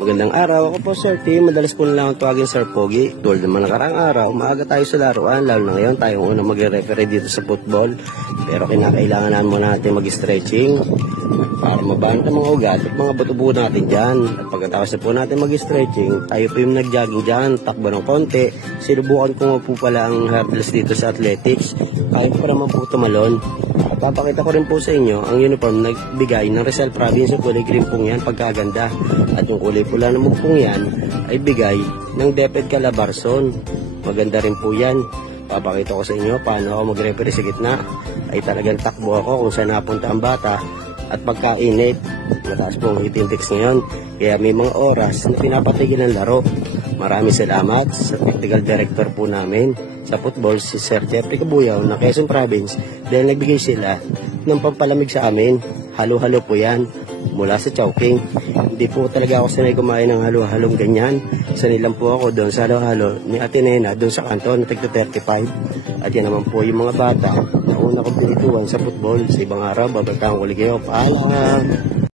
Magandang araw, ako po Sir T. Madalas po lang tawagin Sir Pogi. Tulad naman nakaraang araw, maaga tayo sa laruan, lalo na ngayon tayong unang magre-referee dito sa football. Pero kinakailangan muna natin mag-stretching para mabanat ang mga ugat at mga buto-buto natin dyan. At pagkatapos na po natin mag-stretching, tayo po yung nag-jogging dyan, takbo ng konti. Sinubukan ko nga po pala ang hurdles dito sa athletics. Kaya po naman po tumalon. Papakita ko rin po sa inyo ang uniform na nagbigay ng Rizal Province. Yung kulay green pong yan, pagkaganda. At yung kulay pula na mugpong yan ay bigay ng DepEd Calabarzon. Maganda rin po yan. Papakita ko sa inyo paano ako mag-referee sa gitna. Ay talagang takbo ako kung saan napunta ang bata. At pagkainit, mataas po ang heat index ngayon. Kaya may mga oras na pinapatigil ng laro. Maraming salamat sa technical director po namin sa football, si Sir Jeffrey Cabuyaw ng Quezon Province, dahil nagbigay sila ng pampalamig sa amin. Halo-halo po yan mula sa Chowking. Hindi po talaga ako sanay kumain ng halo-halong ganyan. Sanay lang po ako doon sa halo-halo ni Ate Nena doon sa kanto na tagto 35. At yan naman po yung mga bata na una kong pinituan sa football. Sa ibang araw, babagkang ulit kayo. Paalam!